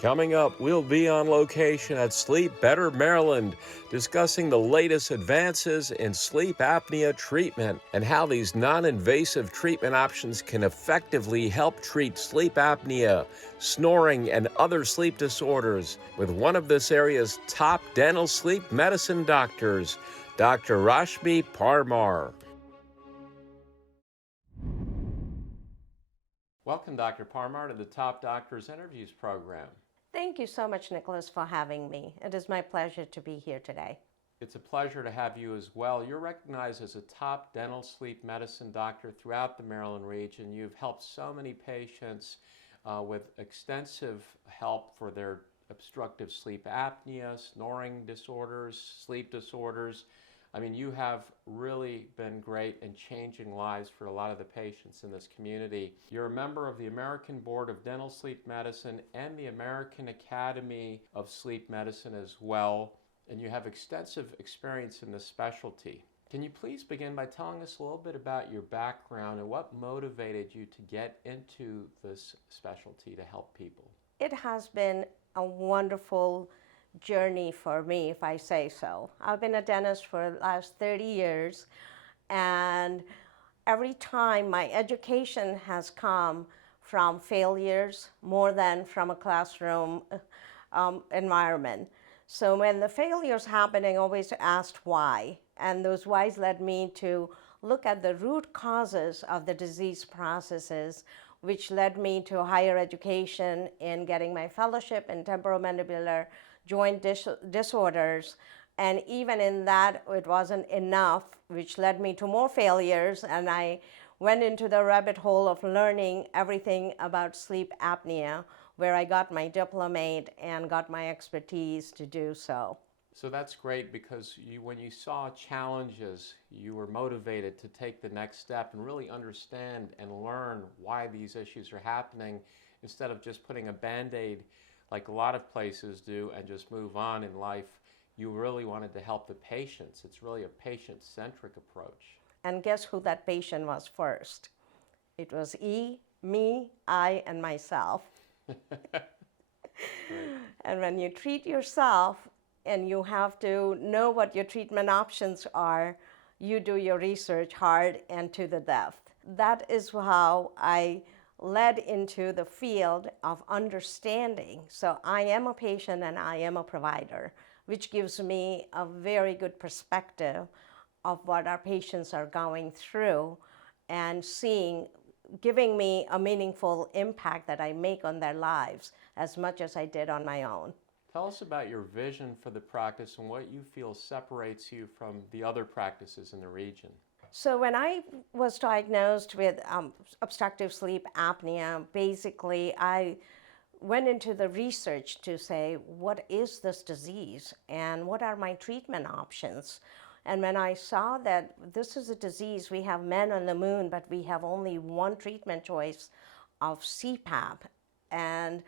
Coming up, we'll be on location at Sleep Better, Maryland, discussing the latest advances in sleep apnea treatment and how these non-invasive treatment options can effectively help treat sleep apnea, snoring, and other sleep disorders with one of this area's top dental sleep medicine doctors, Dr. Rashmi Parmar. Welcome, Dr. Parmar, to the Top Doctors Interviews program. Thank you so much, Nicholas, for having me. It is my pleasure to be here today. It's a pleasure to have you as well. You're recognized as a top dental sleep medicine doctor throughout the Maryland region. You've helped so many patients with extensive help for their obstructive sleep apnea, snoring disorders, sleep disorders. I mean, you have really been great in changing lives for a lot of the patients in this community. You're a member of the American Board of Dental Sleep Medicine and the American Academy of Sleep Medicine as well, and you have extensive experience in this specialty. Can you please begin by telling us a little bit about your background and what motivated you to get into this specialty to help people? It has been a wonderful journey for me, if I say so. I've been a dentist for the last 30 years, and every time my education has come from failures more than from a classroom environment. So when the failures happened, I always asked why, and those whys led me to look at the root causes of the disease processes, which led me to higher education in getting my fellowship in temporomandibular joint disorders. And even in that, it wasn't enough, which led me to more failures. And I went into the rabbit hole of learning everything about sleep apnea, where I got my diplomate and got my expertise to do so. So that's great, because when you saw challenges, you were motivated to take the next step and really understand and learn why these issues are happening, instead of just putting a Band-Aid like a lot of places do and just move on in life. You really wanted to help the patients. It's really a patient-centric approach. And guess who that patient was first? It was me, I, and myself. And when you treat yourself and you have to know what your treatment options are, you do your research hard and to the depth. That is how I led into the field of understanding. So I am a patient and I am a provider, which gives me a very good perspective of what our patients are going through and giving me a meaningful impact that I make on their lives as much as I did on my own. Tell us about your vision for the practice and what you feel separates you from the other practices in the region. So when I was diagnosed with obstructive sleep apnea, basically I went into the research to say, what is this disease and what are my treatment options? And when I saw that this is a disease, we have men on the moon, but we have only one treatment choice of CPAP. And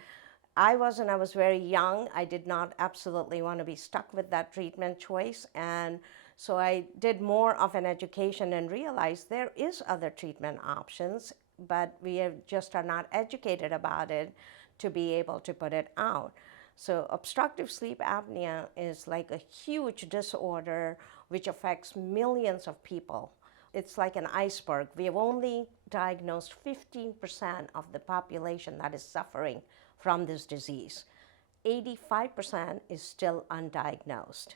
I was very young. I did not absolutely want to be stuck with that treatment choice. And so I did more of an education and realized there is other treatment options, but we just are not educated about it to be able to put it out. So obstructive sleep apnea is like a huge disorder which affects millions of people. It's like an iceberg. We have only diagnosed 15% of the population that is suffering from this disease. 85% is still undiagnosed.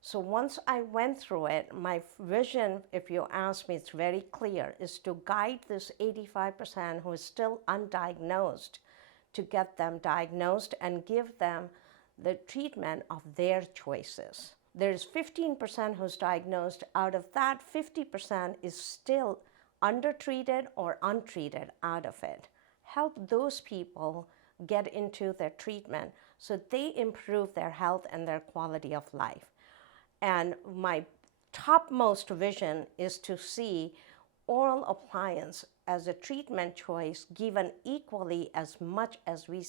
So once I went through it, my vision, if you ask me, it's very clear, is to guide this 85% who is still undiagnosed to get them diagnosed and give them the treatment of their choices. There's 15% who's diagnosed. Out of that, 50% is still undertreated or untreated out of it. Help those people get into their treatment so they improve their health and their quality of life. And my topmost vision is to see oral appliance as a treatment choice given equally as much as we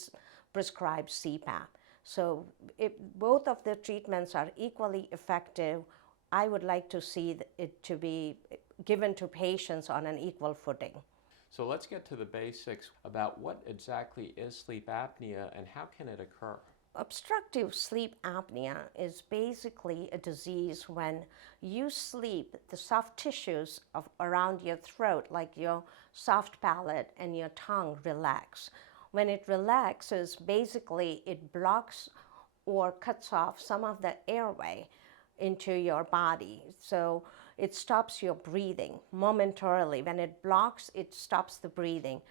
prescribe CPAP. So if both of the treatments are equally effective, I would like to see it to be given to patients on an equal footing. So let's get to the basics about what exactly is sleep apnea and how can it occur? Obstructive sleep apnea is basically a disease when you sleep, the soft tissues around your throat, like your soft palate and your tongue, relax. When it relaxes, basically it blocks or cuts off some of the airway into your body. So it stops your breathing momentarily. When it blocks, it stops the breathing.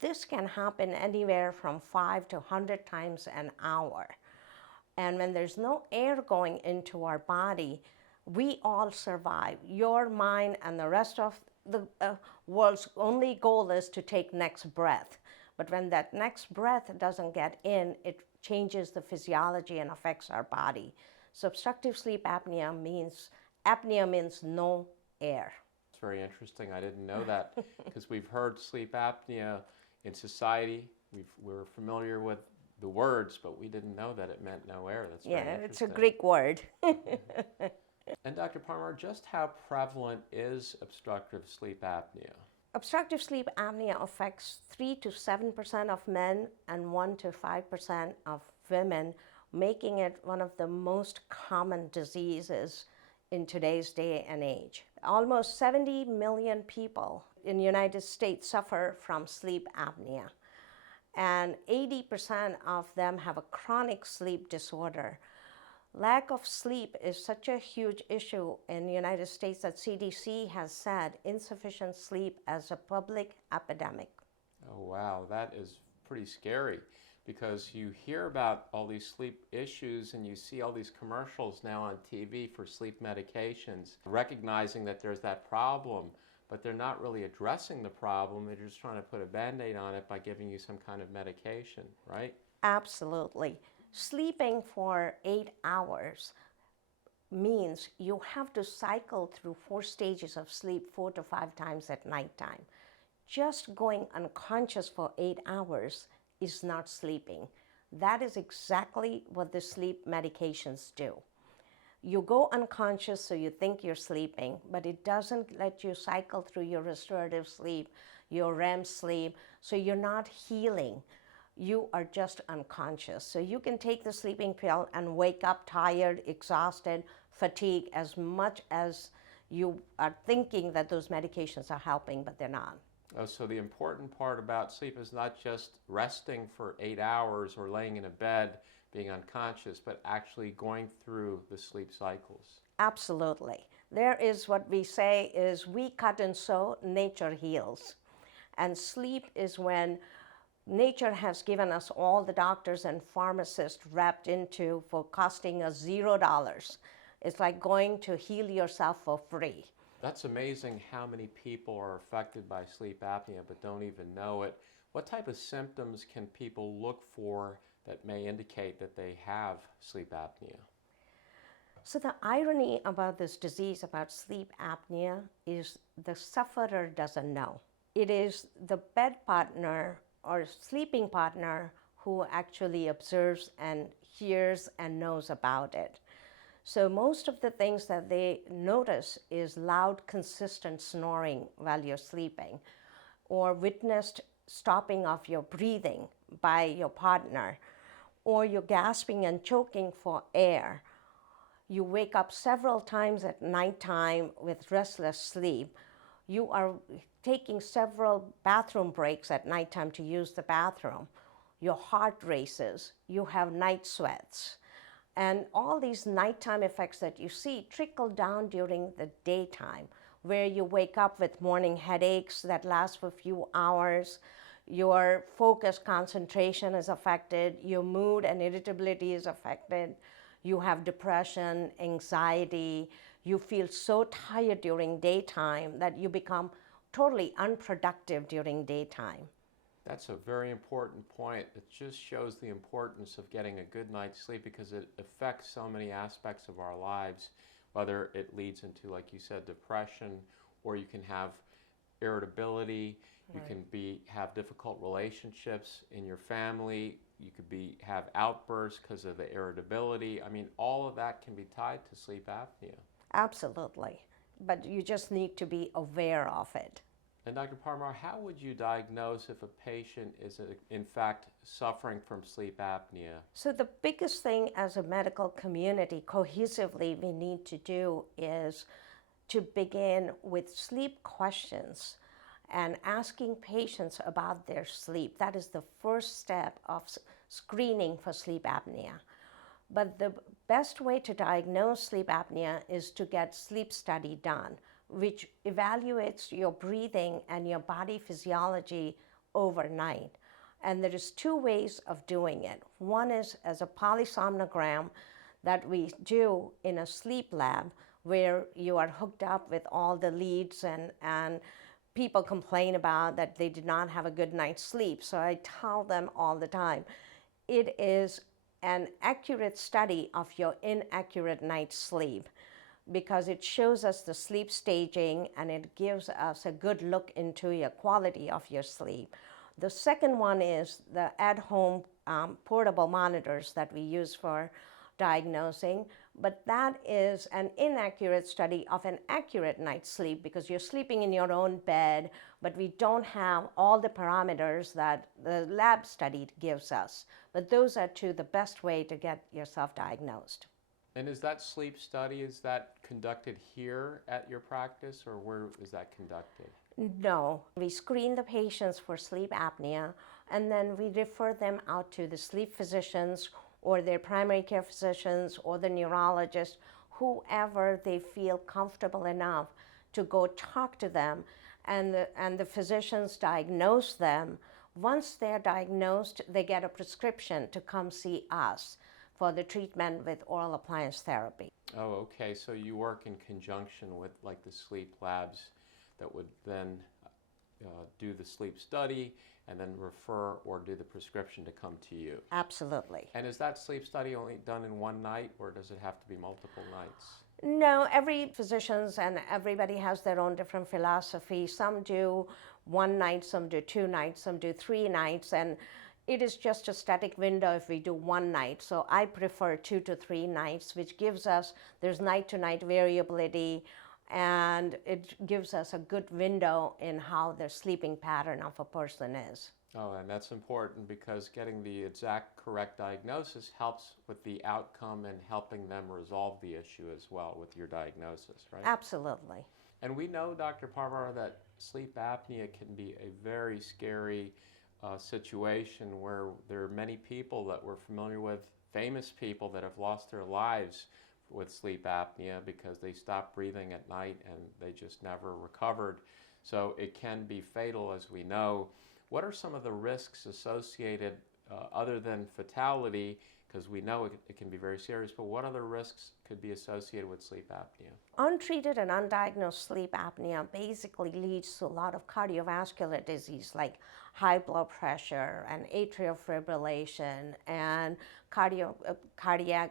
This can happen anywhere from 5 to 100 times an hour. And when there's no air going into our body, we all survive. Your, mine, and the rest of the world's only goal is to take next breath. But when that next breath doesn't get in, it changes the physiology and affects our body. So obstructive sleep apnea means no air. It's very interesting. I didn't know that because we've heard sleep apnea in society. We're familiar with the words, but we didn't know that it meant no air. That's very interesting. It's a Greek word. And Dr. Parmar, just how prevalent is obstructive sleep apnea? Obstructive sleep apnea affects 3 to 7% of men and 1 to 5% of women, making it one of the most common diseases in today's day and age. Almost 70 million people in the United States suffer from sleep apnea, and 80% of them have a chronic sleep disorder. Lack of sleep is such a huge issue in the United States that CDC has said insufficient sleep as a public epidemic. Oh, wow, that is pretty scary because you hear about all these sleep issues and you see all these commercials now on TV for sleep medications, recognizing that there's that problem, but they're not really addressing the problem. They're just trying to put a Band-Aid on it by giving you some kind of medication, right? Absolutely. Sleeping for 8 hours means you have to cycle through 4 stages of sleep 4 to 5 times at nighttime. Just going unconscious for 8 hours is not sleeping. That is exactly what the sleep medications do. You go unconscious so you think you're sleeping, but it doesn't let you cycle through your restorative sleep, your REM sleep, so you're not healing. You are just unconscious. So you can take the sleeping pill and wake up tired, exhausted, fatigued, as much as you are thinking that those medications are helping, but they're not. Oh, so the important part about sleep is not just resting for 8 hours or laying in a bed, being unconscious, but actually going through the sleep cycles. Absolutely. There is what we say is we cut and sew, nature heals. And sleep is when nature has given us all the doctors and pharmacists wrapped into for costing us $0. It's like going to heal yourself for free. That's amazing how many people are affected by sleep apnea but don't even know it. What type of symptoms can people look for that may indicate that they have sleep apnea? So the irony about this disease, about sleep apnea, is the sufferer doesn't know. It is the bed partner or sleeping partner who actually observes and hears and knows about it. So most of the things that they notice is loud, consistent snoring while you're sleeping, or witnessed stopping of your breathing by your partner, or you're gasping and choking for air. You wake up several times at nighttime with restless sleep. You are taking several bathroom breaks at nighttime to use the bathroom. Your heart races. You have night sweats. And all these nighttime effects that you see trickle down during the daytime, where you wake up with morning headaches that last for a few hours. Your focus, concentration is affected. Your mood and irritability is affected. You have depression, anxiety. You feel so tired during daytime that you become totally unproductive during daytime. That's a very important point. It just shows the importance of getting a good night's sleep because it affects so many aspects of our lives, whether it leads into, like you said, depression, or you can have irritability, you can have difficult relationships in your family, you could have outbursts because of the irritability. I mean, all of that can be tied to sleep apnea. Absolutely. But you just need to be aware of it. And Dr. Parmar, how would you diagnose if a patient is in fact suffering from sleep apnea? So the biggest thing as a medical community cohesively we need to do is to begin with sleep questions and asking patients about their sleep. That is the first step of screening for sleep apnea. But the best way to diagnose sleep apnea is to get sleep study done, which evaluates your breathing and your body physiology overnight. And there is two ways of doing it. One is as a polysomnogram that we do in a sleep lab where you are hooked up with all the leads, and people complain about that they did not have a good night's sleep. So I tell them all the time, it is an accurate study of your inaccurate night's sleep, because it shows us the sleep staging and it gives us a good look into your quality of your sleep. The second one is the at-home portable monitors that we use for diagnosing, but that is an inaccurate study of an accurate night's sleep because you're sleeping in your own bed, but we don't have all the parameters that the lab study gives us. But those are two the best way to get yourself diagnosed. And is that sleep study, is that conducted here at your practice, or where is that conducted? No, we screen the patients for sleep apnea, and then we refer them out to the sleep physicians or their primary care physicians or the neurologist, whoever they feel comfortable enough to go talk to them, and the physicians diagnose them. Once they're diagnosed, they get a prescription to come see us for the treatment with oral appliance therapy. Oh, okay. So you work in conjunction with like the sleep labs that would then do the sleep study and then refer or do the prescription to come to you. Absolutely. And is that sleep study only done in one night, or does it have to be multiple nights? No, every physicians and everybody has their own different philosophy. Some do one night, some do 2 nights, some do 3 nights, and it is just a static window if we do one night. So I prefer 2 to 3 nights, which gives us, there's night to night variability, and it gives us a good window in how the sleeping pattern of a person is. Oh, and that's important because getting the exact correct diagnosis helps with the outcome and helping them resolve the issue as well with your diagnosis, right? Absolutely. And we know, Dr. Parmar, that sleep apnea can be a very scary situation where there are many people that we're familiar with, famous people that have lost their lives with sleep apnea because they stopped breathing at night and they just never recovered. So it can be fatal, as we know. What are some of the risks associated, other than fatality, because we know it can be very serious, but what other risks could be associated with sleep apnea? Untreated and undiagnosed sleep apnea basically leads to a lot of cardiovascular disease like high blood pressure and atrial fibrillation and cardiac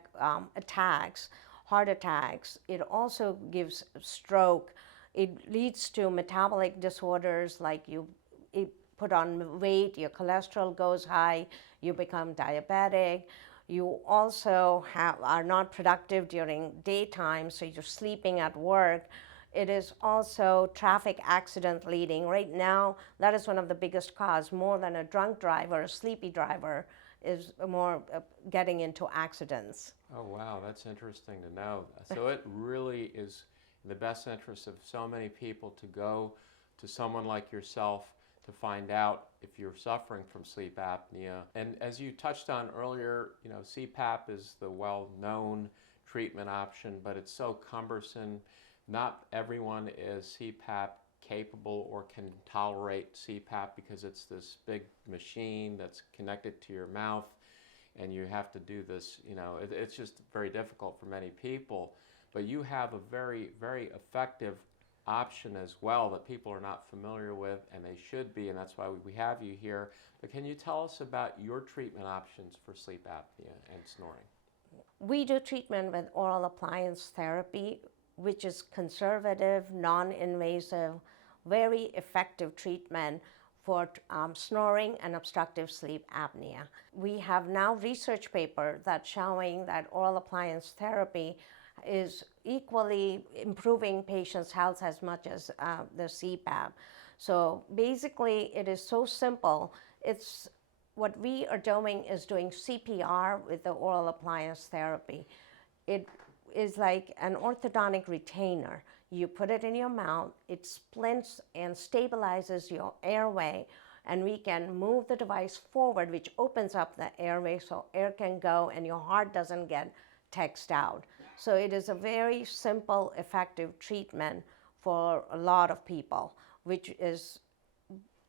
attacks, heart attacks. It also gives stroke. It leads to metabolic disorders like you put on weight, your cholesterol goes high, you become diabetic. You also are not productive during daytime, so you're sleeping at work. It is also traffic accident leading. Right now, that is one of the biggest causes. More than a drunk driver, a sleepy driver is more getting into accidents. Oh, wow, that's interesting to know. So it really is in the best interest of so many people to go to someone like yourself to find out if you're suffering from sleep apnea. And as you touched on earlier, you know, CPAP is the well-known treatment option, but it's so cumbersome. Not everyone is CPAP capable or can tolerate CPAP because it's this big machine that's connected to your mouth and you have to do this, you know, it's just very difficult for many people. But you have a very, very effective option as well that people are not familiar with, and they should be, and that's why we have you here. But can you tell us about your treatment options for sleep apnea and snoring? We do treatment with oral appliance therapy, which is conservative, non-invasive, very effective treatment for snoring and obstructive sleep apnea. We have now research paper that's showing that oral appliance therapy is equally improving patients' health as much as the CPAP. So basically, it is so simple. It's what we are doing is doing CPR with the oral appliance therapy. It is like an orthodontic retainer. You put it in your mouth, it splints and stabilizes your airway, and we can move the device forward, which opens up the airway so air can go and your heart doesn't get texted out. So it is a very simple, effective treatment for a lot of people, which is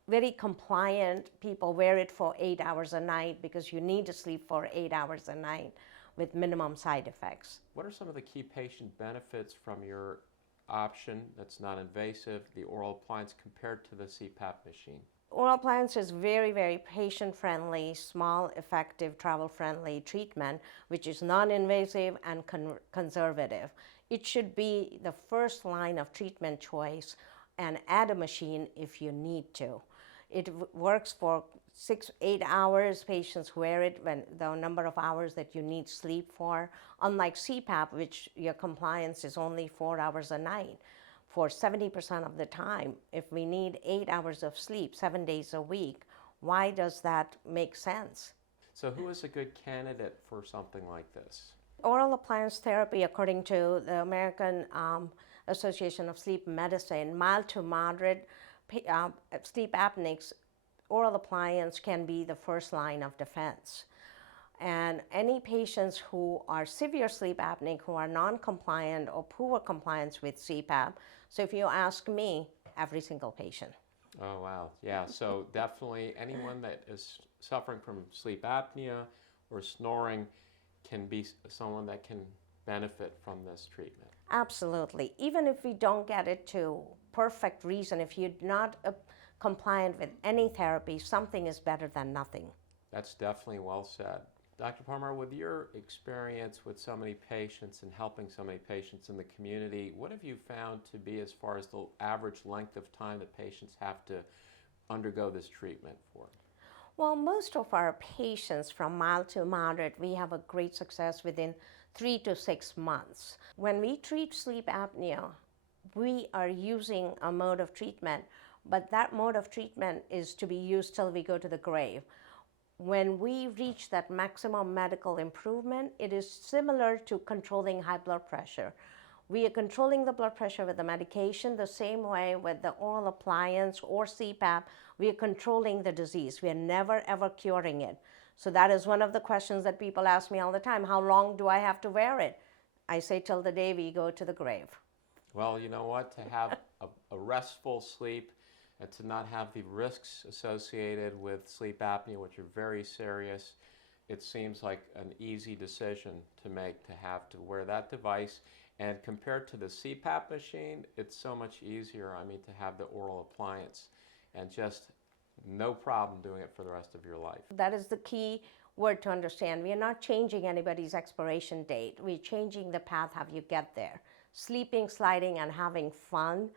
very compliant. People wear it for 8 hours a night because you need to sleep for 8 hours a night with minimum side effects. What are some of the key patient benefits from your option that's non-invasive, the oral appliance, compared to the CPAP machine? Oral appliance is very, very patient-friendly, small, effective, travel-friendly treatment, which is non-invasive and conservative. It should be the first line of treatment choice, and add a machine if you need to. It works for 6-8 hours. Patients wear it when the number of hours that you need sleep for. Unlike CPAP, which your compliance is only 4 hours a night for 70% of the time. If we need 8 hours of sleep 7 days a week, why does that make sense? So who is a good candidate for something like this? Oral appliance therapy, according to the American Association of Sleep Medicine, mild to moderate sleep apneics, oral appliance can be the first line of defense. And any patients who are severe sleep apneic, who are non-compliant or poor compliance with CPAP, so if you ask me, every single patient. Oh, wow. Yeah, so definitely anyone that is suffering from sleep apnea or snoring can be someone that can benefit from this treatment. Absolutely. Even if we don't get it to perfect reason, if you're not compliant with any therapy, something is better than nothing. That's definitely well said. Dr. Parmar, with your experience with so many patients and helping so many patients in the community, what have you found to be as far as the average length of time that patients have to undergo this treatment for? Well, most of our patients from mild to moderate, we have a great success within 3 to 6 months. When we treat sleep apnea, we are using a mode of treatment, but that mode of treatment is to be used till we go to the grave. When we reach that maximum medical improvement, it is similar to controlling high blood pressure. We are controlling the blood pressure with the medication the same way with the oral appliance or CPAP. We are controlling the disease. We are never, ever curing it. So that is one of the questions that people ask me all the time. How long do I have to wear it? I say till the day we go to the grave. Well, you know what? To have a restful sleep and to not have the risks associated with sleep apnea, which are very serious, it seems like an easy decision to make to have to wear that device. And compared to the CPAP machine, it's so much easier, to have the oral appliance and just no problem doing it for the rest of your life. That is the key word to understand. We are not changing anybody's expiration date. We're changing the path how you get there. Sleeping, sliding, and having fun,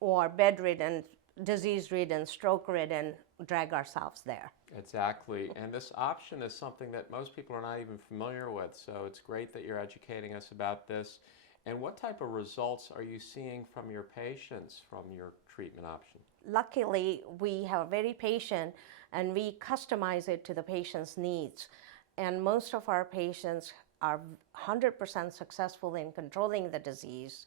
or bedridden, disease-ridden, stroke-ridden, drag ourselves there. Exactly. And this option is something that most people are not even familiar with. So it's great that you're educating us about this. And what type of results are you seeing from your patients from your treatment option? Luckily, we have a very patient and we customize it to the patient's needs. And most of our patients are 100% successful in controlling the disease.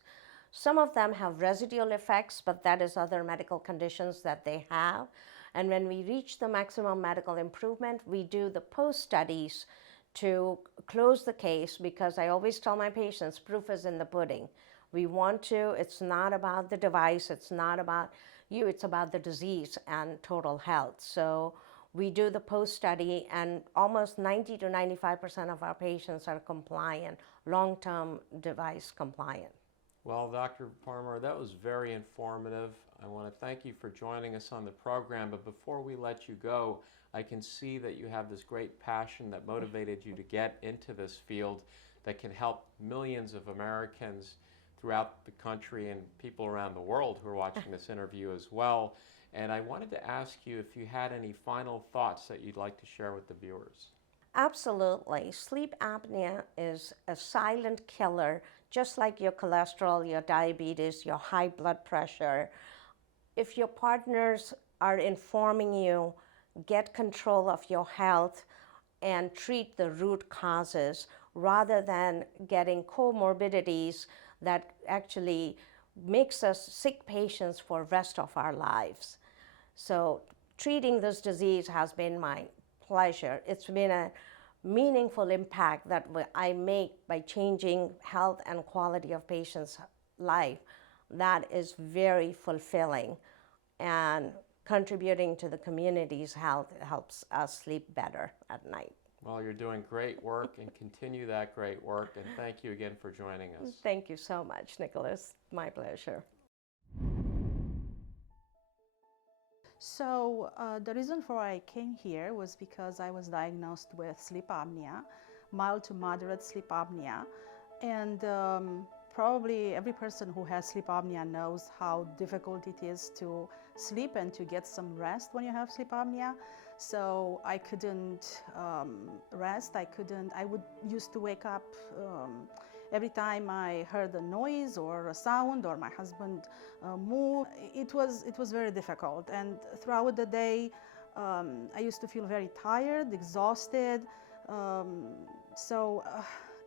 Some of them have residual effects, but that is other medical conditions that they have. And when we reach the maximum medical improvement, we do the post-studies to close the case, because I always tell my patients, proof is in the pudding. We want to, it's not about the device, it's not about you, it's about the disease and total health. So we do the post-study, and almost 90 to 95% of our patients are compliant, long-term device compliant. Well, Dr. Parmar, that was very informative. I want to thank you for joining us on the program, but before we let you go, I can see that you have this great passion that motivated you to get into this field that can help millions of Americans throughout the country and people around the world who are watching this interview as well. And I wanted to ask you if you had any final thoughts that you'd like to share with the viewers. Absolutely. Sleep apnea is a silent killer, just like your cholesterol, your diabetes, your high blood pressure. If your partners are informing you, get control of your health and treat the root causes rather than getting comorbidities that actually makes us sick patients for the rest of our lives. So treating this disease has been my pleasure. It's been a meaningful impact that I make by changing health and quality of patients' life. That is very fulfilling, and contributing to the community's health helps us sleep better at night. Well, you're doing great work, and continue that great work, and thank you again for joining us. Thank you so much, Nicholas. My pleasure. So the reason for I came here was because I was diagnosed with sleep apnea, mild to moderate sleep apnea. And probably every person who has sleep apnea knows how difficult it is to sleep and to get some rest when you have sleep apnea. So I couldn't rest. I would used to wake up every time I heard a noise or a sound or my husband move. It was very difficult. And throughout the day, I used to feel very tired, exhausted.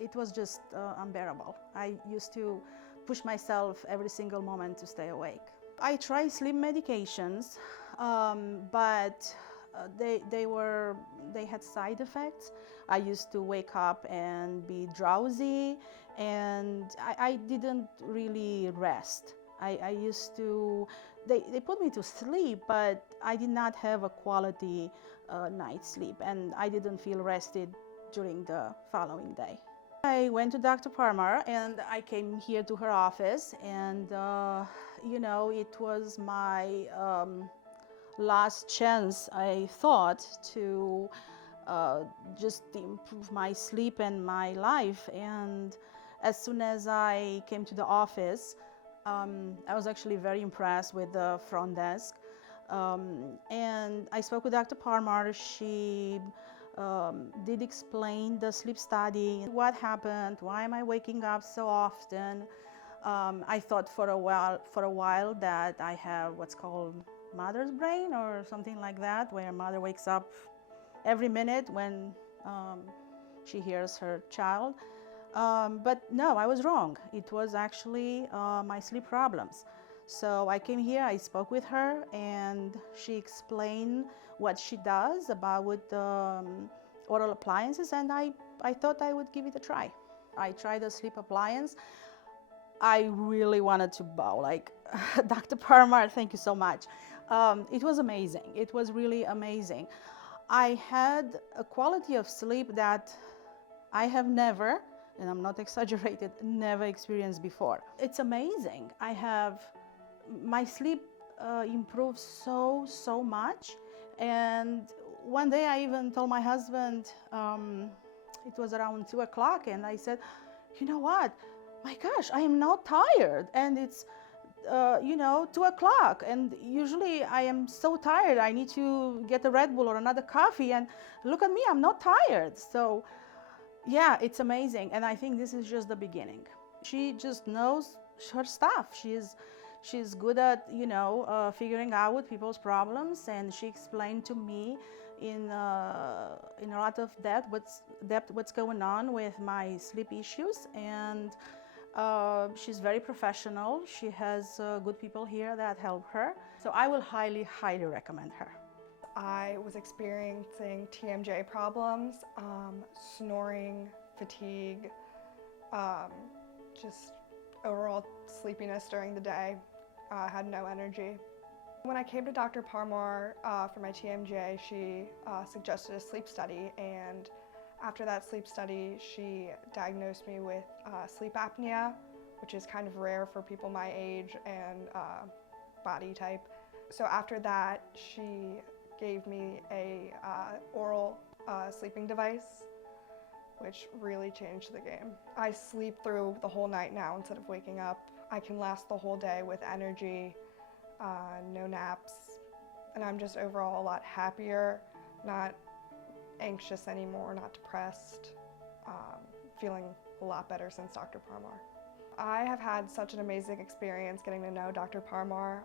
It was just unbearable. I used to push myself every single moment to stay awake. I tried sleep medications, but they had side effects. I used to wake up and be drowsy, and I didn't really rest. They put me to sleep, but I did not have a quality night's sleep, and I didn't feel rested during the following day. I went to Dr. Parmar, and I came here to her office, and it was my last chance, I thought, to just improve my sleep and my life. And as soon as I came to the office, I was actually very impressed with the front desk. And I spoke with Dr. Parmar. She did explain the sleep study, what happened, why am I waking up so often. I thought for a while that I have what's called mother's brain or something like that, where mother wakes up every minute when she hears her child. But no, I was wrong. It was actually my sleep problems. So I came here, I spoke with her, and she explained what she does about with oral appliances, and I thought I would give it a try. I tried the sleep appliance. I really wanted to bow, like, Dr. Parmar, thank you so much. It was amazing. It was really amazing. I had a quality of sleep that I have never, and I'm not exaggerated, never experienced before. It's amazing. My sleep improved so much. And one day I even told my husband, it was around 2 o'clock, and I said, you know what? My gosh, I am not tired, and it's 2 o'clock, and usually I am so tired, I need to get a Red Bull or another coffee, and look at me, I'm not tired. So yeah, it's amazing, and I think this is just the beginning. She just knows her stuff. She's good at figuring out people's problems, and she explained to me in a lot of depth what's going on with my sleep issues. And she's very professional. She has good people here that help her. So I will highly recommend her. I was experiencing TMJ problems, snoring, fatigue, just overall sleepiness during the day. I had no energy. When I came to Dr. Parmar for my TMJ, she suggested a sleep study, and after that sleep study, she diagnosed me with sleep apnea, which is kind of rare for people my age and body type. So after that, she gave me a oral sleeping device, which really changed the game. I sleep through the whole night now instead of waking up. I can last the whole day with energy, no naps, and I'm just overall a lot happier, not anxious anymore, not depressed, feeling a lot better since Dr. Parmar. I have had such an amazing experience getting to know Dr. Parmar.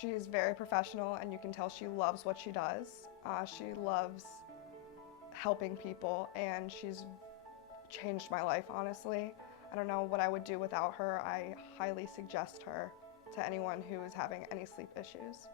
She's very professional, and you can tell she loves what she does. She loves helping people, and she's changed my life, honestly. I don't know what I would do without her. I highly suggest her to anyone who is having any sleep issues.